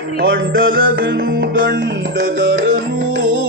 ಅಂಡಲದಂಡದರನು ಕಂಡಗಟ್ಟಿ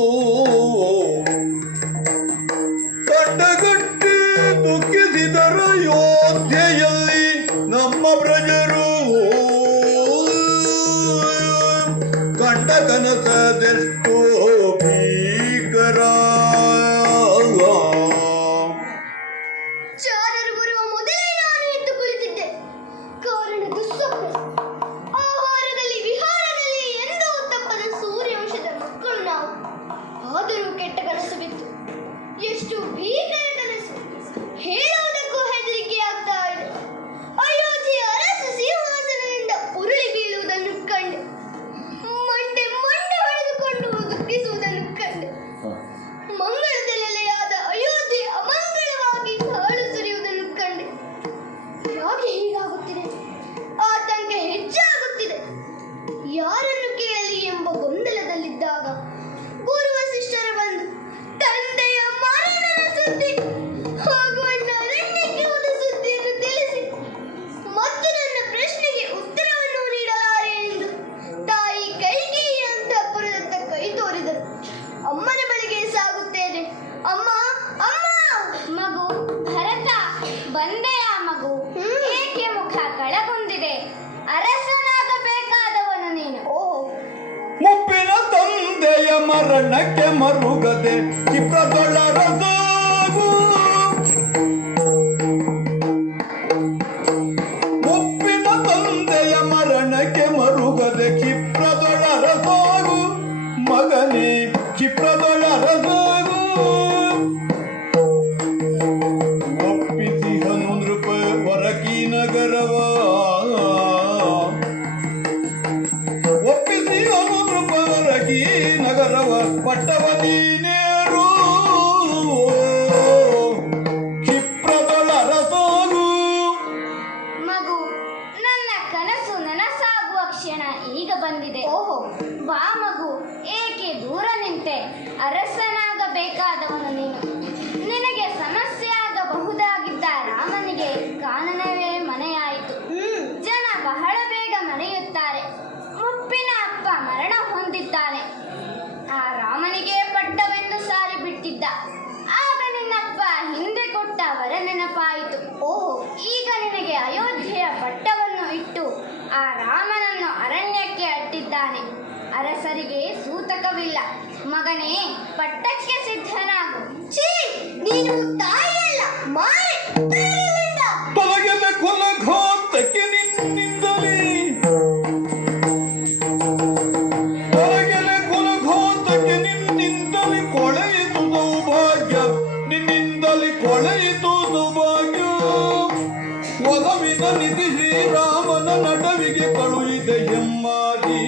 ಒಲವಿನ ನಿಧಿ ಶ್ರೀರಾಮನ ನಡವಿಗೆ ಕಳುಹಿದೆ ಹೆಮ್ಮಾದಿ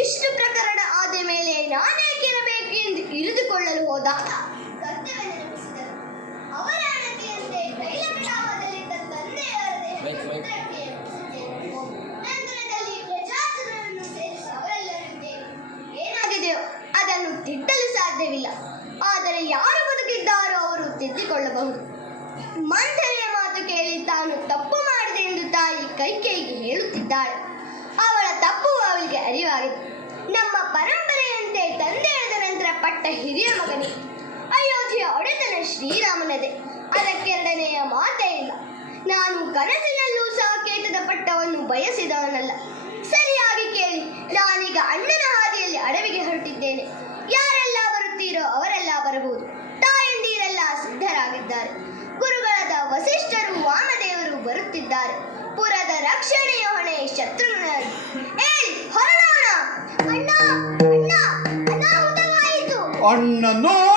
ಇಷ್ಟು ಪ್ರಕರಣ ಆದ ಮೇಲೆ ನಾನೇಕಿರಬೇಕು ಎಂದು ಇರಿದುಕೊಳ್ಳಲು ಹೋದಾಗ ಅವರ ಅಣತಿಯಂತೆ ಅದನ್ನು ತಿದ್ದಲು ಸಾಧ್ಯವಿಲ್ಲ. ಆದರೆ ಯಾರು ಬದುಕಿದ್ದಾರೋ ಅವರು ತಿದ್ದಿಕೊಳ್ಳಬಹುದು. ಮಂಥರೆಯ ಮಾತು ಕೇಳಿ ತಾನು ತಪ್ಪು ಮಾಡಿದೆ ಎಂದು ತಾಯಿ ಕೈಕೇಯಿಗೆ ಹೇಳುತ್ತಿದ್ದಾಳೆ. ಅರಿವಾಗಿದೆ ನಮ್ಮ ಪರಂಪರೆಯಂತೆ ತಂದೆ ಆದ ನಂತರ ಪಟ್ಟ ಹಿರಿಯ ಮಗನೇ. ಅಯೋಧ್ಯೆಯ ಒಡೆತನ ಶ್ರೀರಾಮನದೇ. ಅದಕ್ಕೆರಡನೆಯ ಮಾತೇ ಇಲ್ಲ. ನಾನು ಕನಸಿನಲ್ಲೂ ಸಾಕೇತದ ಪಟ್ಟವನ್ನು ಬಯಸಿದವನಲ್ಲ. ಸರಿಯಾಗಿ ಕೇಳಿ, ನಾನೀಗ ಅಣ್ಣನ ಹಾದಿಯಲ್ಲಿ ಅಡವಿಗೆ ಹೊರಟಿದ್ದೇನೆ. ಯಾರೆಲ್ಲ ಬರುತ್ತೀರೋ ಅವರೆಲ್ಲ ಬರಬಹುದು. ತಾಯಂದಿರೆಲ್ಲ ಸಿದ್ಧರಾಗಿದ್ದಾರೆ. ಗುರುಗಳಾದ ವಸಿಷ್ಠರು ವಾಮದೇವರು ಬರುತ್ತಿದ್ದಾರೆ. ಪುರದ ರಕ್ಷಣೆಯ ಹೊಣೆ ಹೊರಡೋಣ ಅಣ್ಣ ಅಣ್ಣ ಅನಾಹುತವಾಯಿತು ಅಣ್ಣ ನೋಡು ಭರತ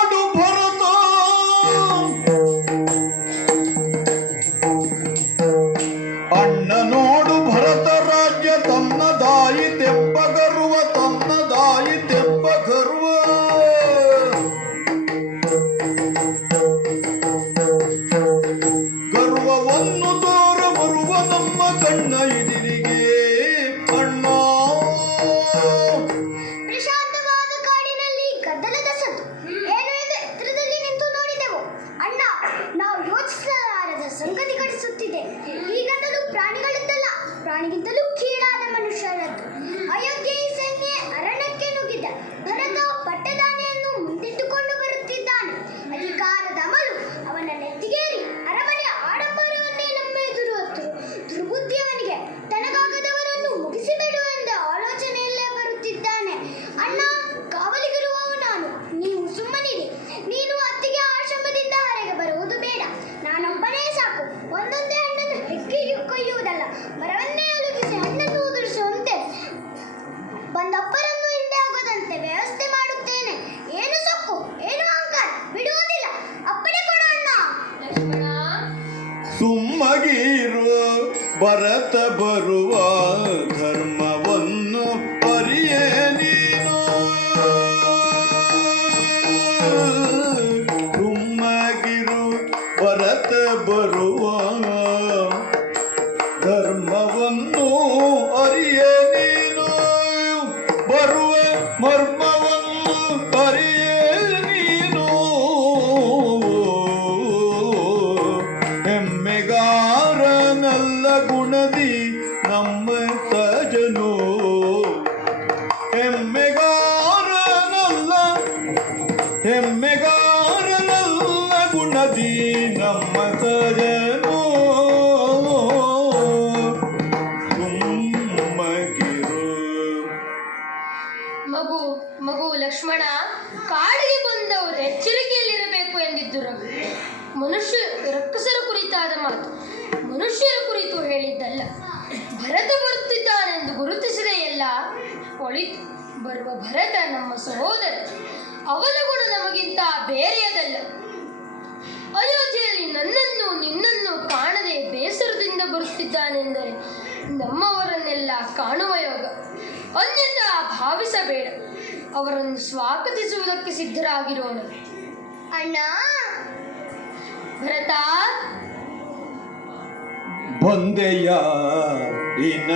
ಭರತ ಬರುವ ಧರ್ಮವನ್ನು ನಮ್ಮ ಸಜನು ಮಗು ಮಗು ಲಕ್ಷ್ಮಣ, ಕಾಡಿಗೆ ಬಂದವರು ಎಚ್ಚರಿಕೆಯಲ್ಲಿರಬೇಕು ಎಂದಿದ್ದು ರಘು. ಮನುಷ್ಯ ರಕ್ಕಸರ ಕುರಿತಾದ ಮಾತು, ಮನುಷ್ಯರ ಕುರಿತು ಹೇಳಿದ್ದಲ್ಲ. ಭರತ ಬರುತ್ತಿದ್ದಾನೆಂದು ಗುರುತಿಸಿದ ಎಲ್ಲ ಒಳಿತು. ಬರುವ ಭರತ ನಮ್ಮ ಸಹೋದರ. ಅವನ ಗುಣ ನಮಗಿಂತ ಬೇರೆಯದಲ್ಲ. ಅಯೋಧ್ಯೆಯಲ್ಲಿ ನನ್ನನ್ನು, ನಿನ್ನನ್ನು ಕಾಣದೆ ಬೇಸರದಿಂದ ಬರುತ್ತಿದ್ದಾನೆಂದರೆ ನಮ್ಮವರನ್ನೆಲ್ಲ ಕಾಣುವ ಯೋಗ. ಅನ್ಯಥಾ ಭಾವಿಸಬೇಡ. ಅವರನ್ನು ಸ್ವಾಗತಿಸುವುದಕ್ಕೆ ಸಿದ್ಧರಾಗಿರೋಣ. ಅಣ್ಣ! ಭರತ! ಬಂದೆಯ ಇನ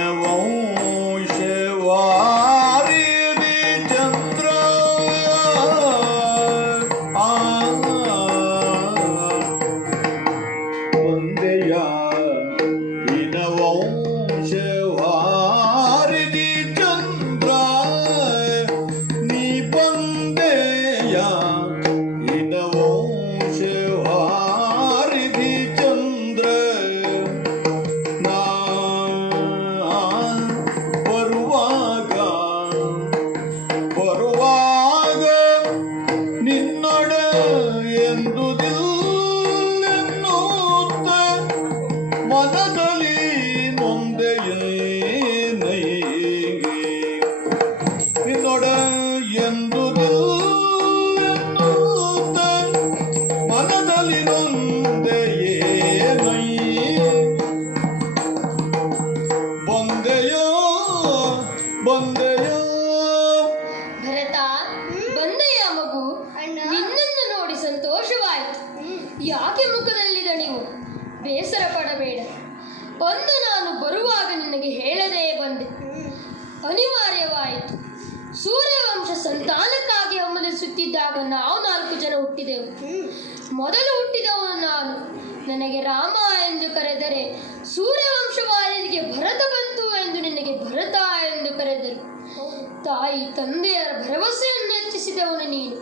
ತಾಯಿ ತಂದೆಯರ ಭರವಸೆಯನ್ನು ಹೆಚ್ಚಿಸಿದವನು ನೀನು.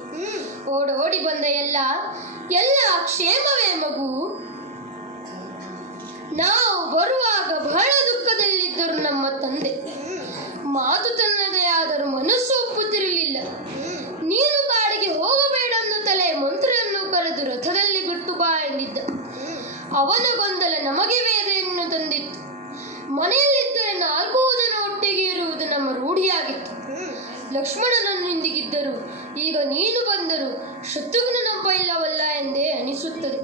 ಓಡೋಡಿ ಬಂದ ಎಲ್ಲ ಎಲ್ಲ ಕ್ಷೇಮವೇ ಮಗು. ನಾವು ಬರುವಾಗ ಬಹಳ ದುಃಖದಲ್ಲಿದ್ದರು ನಮ್ಮ ತಂದೆ ಮಾತು ತನ್ನದೇ ಆದರೂ ಮನಸ್ಸು ಒಪ್ಪುತ್ತಿರಲಿಲ್ಲ. ನೀನು ಕಾಡಿಗೆ ಹೋಗಬೇಡ ಅನ್ನು ತಲೆ ಮಂತ್ರಿಯನ್ನು ಕರೆದು ರಥದಲ್ಲಿ ಬಿಟ್ಟು ಬಾ ಎಂದಿದ್ದ. ಅವನ ಗೊಂದಲ ನಮಗೆ ವೇದೆಯನ್ನು ತಂದಿತ್ತು. ಮನೆಯಲ್ಲಿದ್ದರೆ ನಾಲ್ಕು ಜನ ಒಟ್ಟಿಗೆ ಇರುವುದು ನಮ್ಮ ರೂಢಿಯಾಗಿತ್ತು. ಲಕ್ಷ್ಮಣನೊಂದಿಗಿದ್ದರು. ಈಗ ನೀನು ಬಂದರು ಶತ್ರುಘ್ನನೊಬ್ಬ ಇಲ್ಲವಲ್ಲ ಎಂದೇ ಅನಿಸುತ್ತದೆ.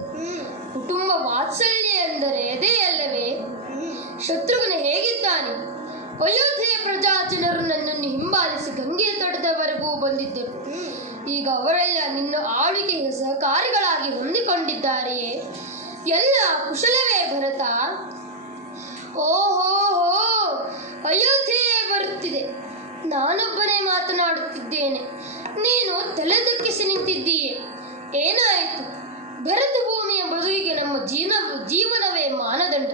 ಕುಟುಂಬ ವಾತ್ಸಲ್ಯ ಎಂದರೆ ಅದೇ ಅಲ್ಲವೇ? ಶತ್ರುಘ್ನ ಹೇಗಿದ್ದಾನೆ? ಅಯೋಧ್ಯೆಯ ಪ್ರಜಾ ಜನರು ನನ್ನನ್ನು ಹಿಂಬಾಲಿಸಿ ಗಂಗೆಯ ತಡೆದವರೆಗೂ ಬಂದಿದ್ದರು. ಈಗ ಅವರೆಲ್ಲ ನಿನ್ನ ಆಳ್ವಿಕೆಗೆ ಸಹಕಾರಿಗಳಾಗಿ ಹೊಂದಿಕೊಂಡಿದ್ದಾರೆಯೇ? ಎಲ್ಲ ಕುಶಲವೇ ಭರತ? ಹೋ ಹೋ ಹೋ, ಅಯೋಧ್ಯೆಯೇ ಬರುತ್ತಿದೆ. ನಾನೊಬ್ಬನೇ ಮಾತನಾಡುತ್ತಿದ್ದೇನೆ. ನೀನು ತಲೆದಕ್ಕಿಸಿ ನಿಂತಿದ್ದೀಯೆ. ಏನಾಯಿತು? ಭರತ ಭೂಮಿಯ ಬದುಕಿಗೆ ನಮ್ಮ ಜೀವನ, ಜೀವನವೇ ಮಾನದಂಡ.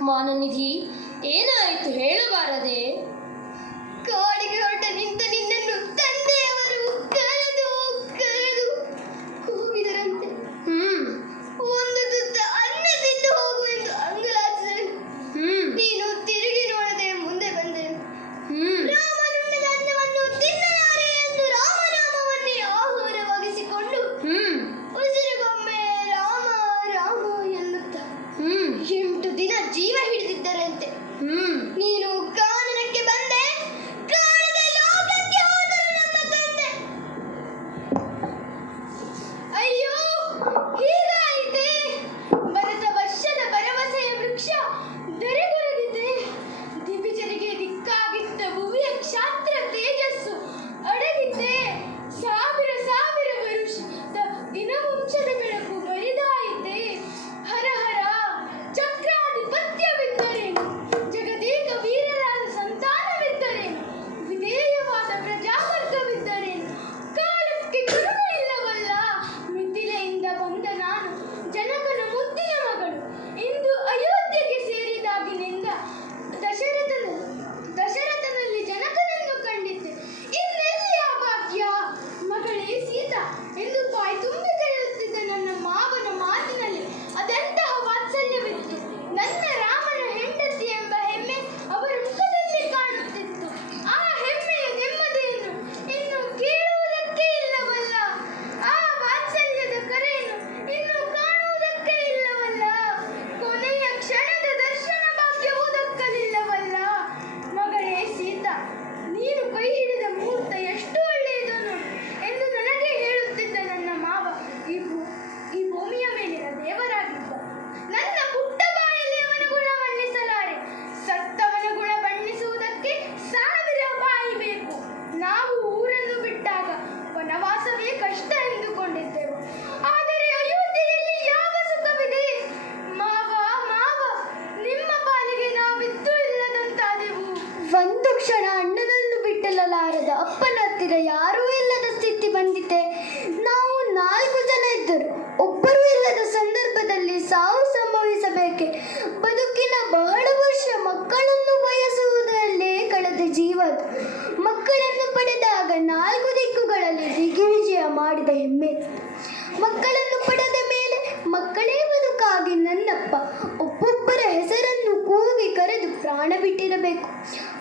ಮಾನನಿಧಿ, ಏನಾಯಿತು ಹೇಳಬಾರದೆ? ಕಾಡಿಗೆ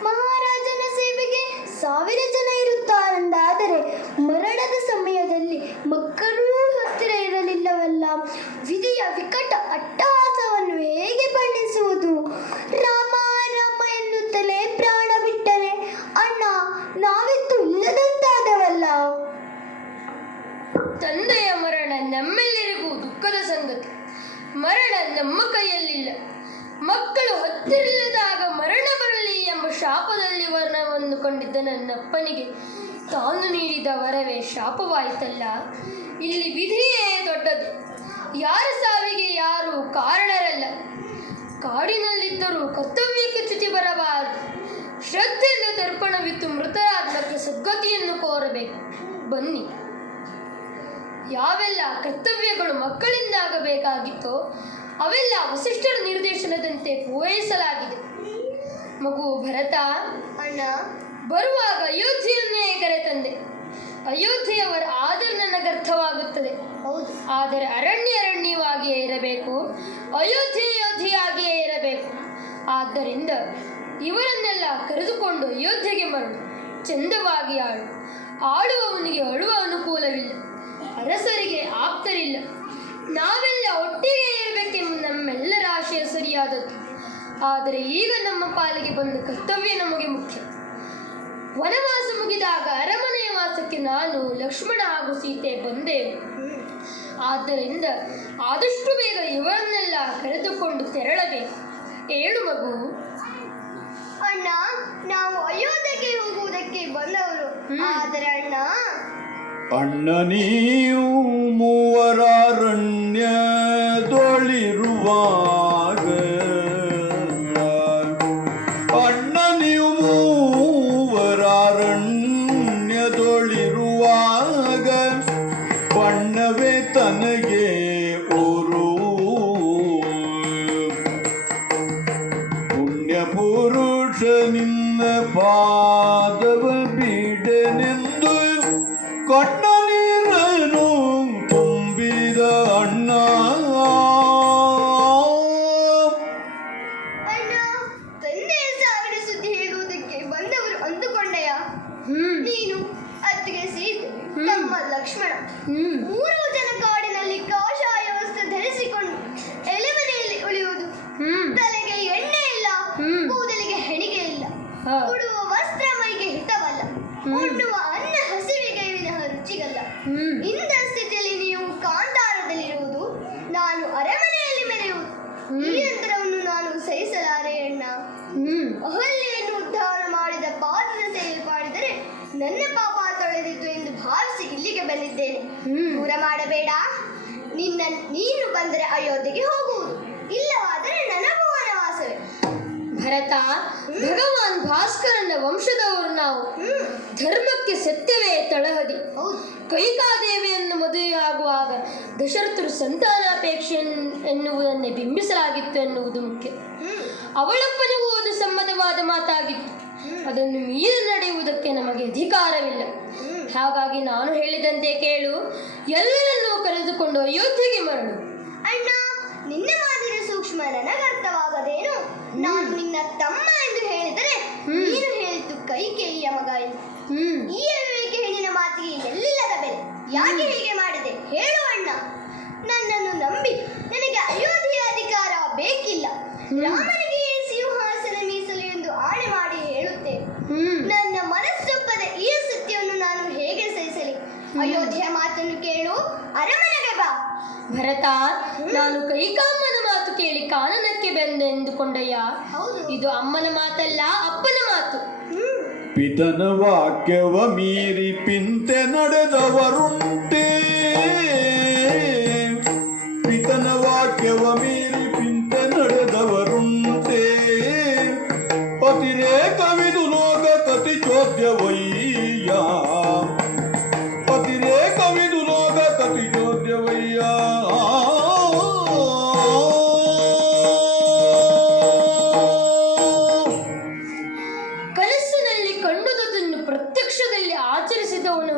ಮಹಾರಾಜನ ಸೇವೆಗೆ ಸಾವಿರ ನನ್ನಪ್ಪನಿಗೆ ತಾನು ನೀಡಿದ ವರವೇ ಶಾಪವಾಯಿತಲ್ಲ. ಇಲ್ಲಿ ವಿಧಿಯೇ ದೊಡ್ಡದು. ಯಾರ ಸಾವಿಗೆ ಯಾರು ಕಾರಣರಲ್ಲ. ಕಾಡಿನಲ್ಲಿದ್ದರೂ ಕರ್ತವ್ಯಕ್ಕೆ ಚ್ಯುತಿ ಬರಬಾರದು. ಶ್ರದ್ಧೆಯಿಂದ ತರ್ಪಣವಿತ್ತು ಮೃತರಾತ್ಮಕ್ಕೆ ಸದ್ಗತಿಯನ್ನು ಕೋರಬೇಕು. ಬನ್ನಿ. ಯಾವೆಲ್ಲ ಕರ್ತವ್ಯಗಳು ಮಕ್ಕಳಿಂದಾಗಬೇಕಾಗಿತ್ತೋ ಅವೆಲ್ಲ ವಸಿಷ್ಠರ ನಿರ್ದೇಶನದಂತೆ ಪೂರೈಸಲಾಗಿದೆ. ಮಗು ಭರತ. ಅಣ್ಣ. ಬರುವಾಗ ಅಯೋಧ್ಯೆಯನ್ನೇ ಕರೆತಂದೆ ಅಯೋಧ್ಯೆಯವರ ಆದರೂ ನನಗರ್ಥವಾಗುತ್ತದೆ ಹೌದು, ಆದರೆ ಅರಣ್ಯ ಅರಣ್ಯವಾಗಿಯೇ ಇರಬೇಕು. ಅಯೋಧ್ಯೆ ಅಯೋಧ್ಯೆಯಾಗಿಯೇ ಇರಬೇಕು. ಆದ್ದರಿಂದ ಇವರನ್ನೆಲ್ಲ ಕರೆದುಕೊಂಡು ಅಯೋಧ್ಯೆಗೆ ಮರಳು ಚಂದವಾಗಿ ಆಳು. ಆಳುವವನಿಗೆ ಅಳುವ ಅನುಕೂಲವಿಲ್ಲ. ಅರಸರಿಗೆ ಆಪ್ತರಿಲ್ಲ. ನಾವೆಲ್ಲ ಒಟ್ಟಿಗೆ ಇರಬೇಕೆಂಬ ನಮ್ಮೆಲ್ಲರ ಆಶಯ ಸರಿಯಾದದ್ದು. ಆದರೆ ಈಗ ನಮ್ಮ ಪಾಲಿಗೆ ಬಂದ ಕರ್ತವ್ಯ ನಮಗೆ ಮುಖ್ಯ. ವನವಾಸ ಮುಗಿದಾಗ ಅರಮನೆಯ ವಾಸಕ್ಕೆ ನಾನು ಲಕ್ಷ್ಮಣ ಹಾಗೂ ಸೀತೆ ಬಂದೆವು ಆದ್ದರಿಂದ ಆದಷ್ಟು ಬೇಗ ಇವರನ್ನೆಲ್ಲ ಕರೆದುಕೊಂಡು ತೆರಳಬೇಕು ಏಳು ಮಗು. ಅಣ್ಣ ನಾವು ಅಯೋಧ್ಯೆಗೆ ಹೋಗುವುದಕ್ಕೆ ಬಂದವರು. ಆದರೆ ಅಣ್ಣ. ಅಣ್ಣ ನೀವು ಮೂವರಾರಣ್ಯದೊಳಿರುವಾಗ ಭರತ, ಭಗವಾನ್ ಭಾಸ್ಕರನ ವಂಶದವರು ನಾವು. ಧರ್ಮಕ್ಕೆ ಸತ್ಯವೇ ತಳಹದಿ. ಹೌದು ಕೈಕಾದೇವಿಯನ್ನು ಮದುವೆಯಾಗುವಾಗ ದಶರಥರು ಸಂತಾನಾಪೇಕ್ಷೆ ಎನ್- ಎನ್ನುವುದನ್ನೇ ಬಿಂಬಿಸಲಾಗಿತ್ತು ಎನ್ನುವುದು ಮುಖ್ಯ. ಅವಳಪ್ಪನಿಗೂ ಒಂದು ಸಮ್ಮತವಾದ ಮಾತಾಗಿತ್ತು. ಅದನ್ನು ಮೀರಿ ನಡೆಯುವುದಕ್ಕೆ ನಮಗೆ ಅಧಿಕಾರವಿಲ್ಲ. ಹಾಗಾಗಿ ನಾನು ಹೇಳಿದಂತೆ ಕೇಳು, ಎಲ್ಲರನ್ನೂ ಕರೆದುಕೊಂಡು ಅಯೋಧ್ಯೆಗೆ ಮರಳು. ಅಣ್ಣ, ನಿನ್ನ ಸೂಕ್ಷ್ಮ ನನಗರ್ಥವಾಗದೇನು ನಾನು ನಿನ್ನ ತಮ್ಮ ಎಂದು ಹೇಳಿದರೆ. ನೀನು ಹೇಳಿದ್ದು ಕೈಕೇಯಿಯ ಮಗ ಎಂದು. ಈ ಅವಿವೇಕೆ ಹೆಣ್ಣಿನ ಮಾತಿಗೆ ಎಲ್ಲಿಲ್ಲದ ಬೆಲೆ? ಯಾಕೆ ಹೀಗೆ ಮಾಡಿದೆ? ಹೇಳು ಅಣ್ಣ. ನನ್ನನ್ನು ನಂಬಿ ನನಗೆ ಅಯೋಧ್ಯೆಯ ಅಧಿಕಾರ ಬೇಕಿಲ್ಲ. ರಾಮನಿಗೆ ಸಿಂಹಾಸನ ಮೀಸಲು ಎಂದು ಆಣೆ ಮಾಡಿ ಹೇಳುತ್ತೇನೆ. ನನ್ನ ಮನಸ್ಸೊಪ್ಪದ ಈ ಸತ್ಯವನ್ನು ನಾನು ಹೇಗೆ ಸಹಿಸಲಿ? ಅಯೋಧ್ಯೆಯ ಮಾತನ್ನು ಕೇಳು. ಅರಮನೆಗೆ ಬಾ. ಭರತ ನಾನು ಕೇಳಿ ಕಾನನಕ್ಕೆ ಬಂದೆ ಎಂದುಕೊಂಡಯ್ಯ ಹೌದು. ಇದು ಅಮ್ಮನ ಮಾತಲ್ಲ ಅಪ್ಪನ ಮಾತು. ಹ್ಮ್. ಪಿತನ ವಾಕ್ಯವ ಮೀರಿ ಪಿಂತೆ ನಡೆದವರುಂಟೇ. ಪಿತನ ವಾಕ್ಯವ ಮೀರಿ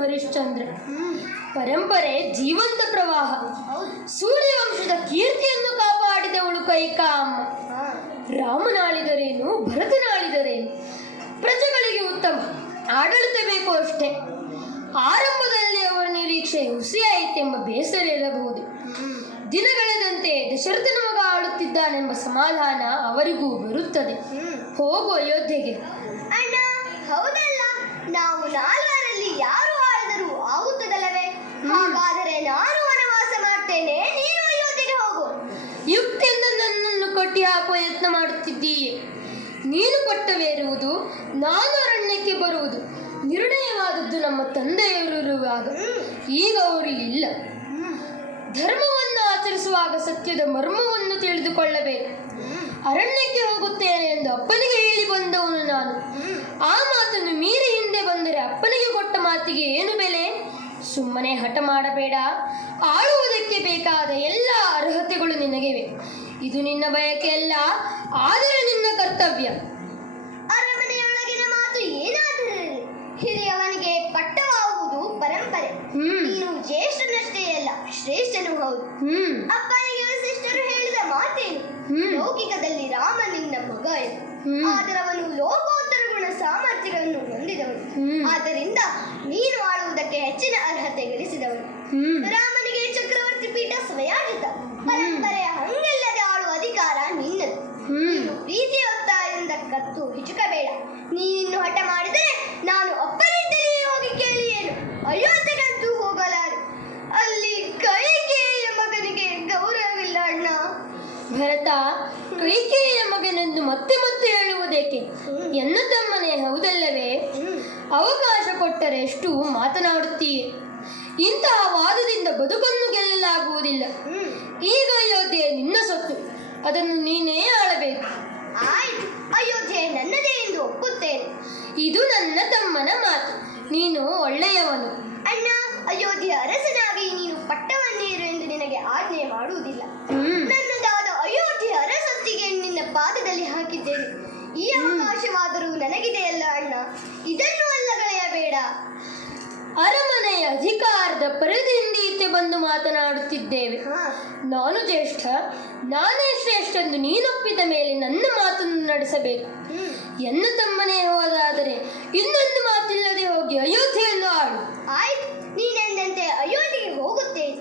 ಹರಿಶ್ಚಂದ್ರ ಪರಂಪರೆ ಜೀವಂತ ಪ್ರವಾಹ. ಸೂರ್ಯವಂಶದ ಕೀರ್ತಿಯನ್ನು ಕಾಪಾಡಿದವಳು ಕೈಕಾಮ. ರಾಮನಾಳಿದರೇನು ಭರತನಾಳಿದರೇನು? ಪ್ರಜೆಗಳಿಗೆ ಉತ್ತಮ. ಆಡಳಿತ ಬೇಕು ಅಷ್ಟೇ. ಆರಂಭದಲ್ಲಿ ಅವರ ನಿರೀಕ್ಷೆ ಹುಸಿಯಾಯಿತೆಂಬ ಬೇಸರ ಇರಬಹುದು. ದಿನಗಳೆದಂತೆ ದಶರಥನ ಮಗ ಆಡುತ್ತಿದ್ದಾನೆಂಬ ಸಮಾಧಾನ ಅವರಿಗೂ ಬರುತ್ತದೆ. ಹೋಗು ಅಯೋಧ್ಯೆಗೆ. ಅಣ್ಣ ಹೌದಲ್ಲ? ನಾವು ಆಗುತ್ತದಲ್ಲವೇ ಹಾಗಾದರೆ ನಾನು ವನವಾಸ ಮಾಡ್ತೇನೆ. ನೀನು ಅಯೋಧ್ಯೆಗೆ ಹೋಗು. ಯುಕ್ತಿಯಿಂದ ನನ್ನನ್ನು ಕಟ್ಟಿ ಹಾಕುವ ಯತ್ನ ಮಾಡುತ್ತಿದ್ದೀಯೆ ನೀನು ಪಟ್ಟವೇರುವುದು ನಾನು ಅರಣ್ಯಕ್ಕೆ ಬರುವುದು. ನಿರ್ಣಯವಾದದ್ದು ನಮ್ಮ ತಂದೆಯವರಿರುವಾಗ. ಈಗ ಅವರಿಲ್ಲ ಧರ್ಮವನ್ನು ಆಚರಿಸುವಾಗ ಸತ್ಯದ ಮರ್ಮವನ್ನು ತಿಳಿದುಕೊಳ್ಳಬೇಕು. ಅರಣ್ಯಕ್ಕೆ ಹೋಗುತ್ತೇನೆ ಎಂದು ಅಪ್ಪನಿಗೆ ಹೇಳಿ ಬಂದವನು ನಾನು. ಆ ಮಾತನ್ನು ಮೀರಿ ಹಿಂದೆ ಬಂದರೆ ಅಪ್ಪನಿಗೆ ಕೊಟ್ಟ ಮಾತಿಗೆ ಏನು ಬೆಲೆ? ಸುಮ್ಮನೆ ಹಠ ಮಾಡಬೇಡ. ಆಳುವುದಕ್ಕೆ ಬೇಕಾದ ಎಲ್ಲ ಅರ್ಹತೆಗಳು ನಿನಗಿವೆ. ಇದು ನಿನ್ನ ಬಯಕೆ ಅಲ್ಲ ಆದರೆ ನಿನ್ನ ಕರ್ತವ್ಯ. ಅರಮನೆಯೊಳಗಿನ ಮಾತು ಏನಾದರೂ ಹಿರಿಯವನಿಗೆ ಪಟ್ಟವಾಗುವುದು ಪರಂಪರೆ. ನೀನು ಜ್ಯೇಷ್ಠನಷ್ಟೇ ಅಲ್ಲ ಶ್ರೇಷ್ಠನೂ ಹೌದು. ಅಪ್ಪನಿಗೆ ವಸಿಷ್ಠರು ಹೇಳಿದ ಮಾತೇನು. ಲೌಕಿಕದಲ್ಲಿ ರಾಮ ನಿನ್ನ ಮಗ. ಆದರೆ ಅವನು ಲೋಕೋತ್ತರ ಗುಣ ಸಾಮರ್ಥ್ಯಗಳನ್ನು ಹೊಂದಿದವನು. ಆದ್ದರಿಂದ ನೀನು ಆಳುವುದಕ್ಕೆ ಹೆಚ್ಚಿನ ಅರ್ಹತೆ ಗಳಿಸಿದವನು. ಅದನ್ನು ನೀನೇ ಆಳಬೇಕು. ಆಯ್ತು. ಅಯೋಧ್ಯೆ ನನ್ನದೇ ಎಂದು ಒಪ್ಪುತ್ತೇನೆ. ಇದು ನನ್ನ ತಮ್ಮನ ಮಾತು. ನೀನು ಒಳ್ಳೆಯವನು. ಅಣ್ಣ ಅಯೋಧ್ಯೆ ಅರಸನಾಗಿ ನೀನು ಪಟ್ಟವನ್ನೇರು ಎಂದು ನಿನಗೆ ಆಜ್ಞೆ ಮಾಡುವುದಿಲ್ಲ. ನನ್ನದಾದ ಅಯೋಧ್ಯೆ ಅರಸೊತ್ತಿಗೆ ನಿನ್ನ ಪಾದದಲ್ಲಿ ಹಾಕಿದ್ದೇನೆ. ಈ ಅವಕಾಶವಾದರೂ ನನಗಿದೆಯಲ್ಲ ಅಣ್ಣ. ಇದನ್ನು ಅಲ್ಲಗಳೆಯಬೇಡ ಅರಮನೆಯ ಅಧಿಕಾರದ ಪರಿಧಿಯಿಂದ ಈಚೆ ಬಂದು ಮಾತನಾಡುತ್ತಿದ್ದೇವೆ. ನಾನು ಜ್ಯೇಷ್ಠ ನಾನೇ ಶ್ರೇಷ್ಠ ಎಂದು ನೀನೊಪ್ಪಿದ ಮೇಲೆ ನನ್ನ ಮಾತನ್ನು ನಡೆಸಬೇಕು. ಎನ್ನ ತಮ್ಮನೇ ಹೋದಾದರೆ ಇನ್ನೊಂದು ಮಾತಿಲ್ಲದೆ ಹೋಗಿ ಅಯೋಧ್ಯೆಯನ್ನು ಆಡು. ಆಯ್ತು ನೀನೆಂದಂತೆ ಅಯೋಧ್ಯೆಗೆ ಹೋಗುತ್ತೇನೆ.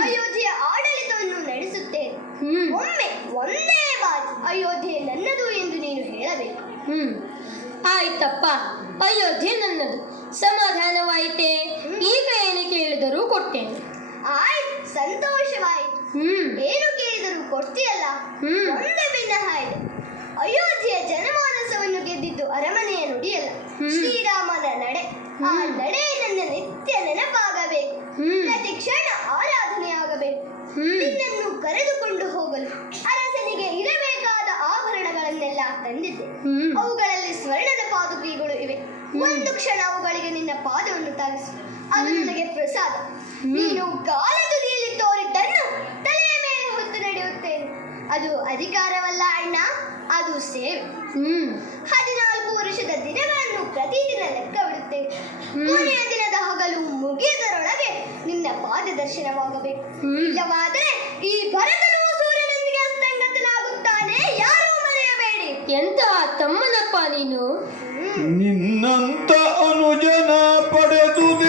ಅಯೋಧ್ಯೆಯ ಆಡಳಿತವನ್ನು ನಡೆಸುತ್ತೇನೆ. ಒಮ್ಮೆ ಒಂದೇ ಬಾರಿ ಅಯೋಧ್ಯೆ ನನ್ನದು ಎಂದು ನೀನು ಹೇಳಬೇಕು. ಹ್ಮ್. ಆಯ್ತಪ್ಪ ಅಯೋಧ್ಯೆ ನನ್ನದು. ಸಮಾಧಾನವಾಯಿತೇ? ಈಗ ಏನು ಕೇಳಿದರೂ ಕೊಟ್ಟೆನು. ಆಯ್ತು ಸಂತೋಷವಾಯಿತು. ಹ್ಮ್. ಏನು ಕೇಳಿದರೂ ಕೊಡ್ತೀಯಲ್ಲ? ಹ್ಮ್. ಪ್ರಸಾದ. ನೀನು ಕಾಲದುಲಿಯಲ್ಲಿ ತೋರಿದ್ದನ್ನು ತಲೆಯ ಮೇಲೆ ಹೊತ್ತು ನಡೆಯುತ್ತೇನೆ. ಅದು ಅಧಿಕಾರವಲ್ಲ ಅಣ್ಣ ಅದು ಸೇವೆ. ಹ್ಮ್. ಹದಿನಾಲ್ಕು ವರ್ಷದ ದಿನಗಳನ್ನು ಪ್ರತಿದಿನ ಲೆಕ್ಕ ಬಿಡುತ್ತೇವೆ. ಹ್ಮ್. ಕೊನೆಯ ದಿನದ ಹಗಲು ಮುಗಿಯದರೊಳಗೆ ನಿನ್ನ ಪಾದ ದರ್ಶನವಾಗಬೇಕು ಹ್ಮ್. ಇಲ್ಲವಾದರೆ ಈ ಭರತನು ಸೂರ್ಯನೊಂದಿಗೆ ಅಸ್ತಂಗತನಾಗುತ್ತಾನೆ ಯಾರೂ ಮರೆಯಬೇಡಿ. ಎಂತ ತಮ್ಮನಪ್ಪ ನೀನು? ನಿನ್ನಂತ ಅನುಜನ ಪಡೆದುದೇ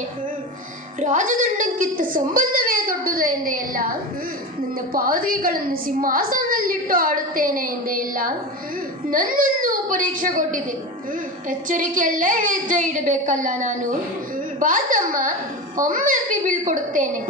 ಬಾಗುತ್ತೇನೆ ರಾಜದಂಡಕ್ಕಿಂತ ಸಂಬಂಧವೇ ದೊಡ್ಡದು ಎಂದೇ ಇಲ್ಲ ನನ್ನ ಪಾದಕಿಗಳನ್ನು ಸಿಂಹಾಸನದಲ್ಲಿಟ್ಟು ಆಡುತ್ತೇನೆ ಎಂದೇ ಇಲ್ಲ ನನ್ನನ್ನು ಪರೀಕ್ಷೆಗೊಂಡಿದೆ ಎಚ್ಚರಿಕೆಯಲ್ಲೇ ಹೆಜ್ಜೆ ಇಡಬೇಕಲ್ಲ ನಾನು. ಬಾತಮ್ಮ, ಒಮ್ಮೆ ಬೀಳ್ಕೊಡುತ್ತೇನೆ.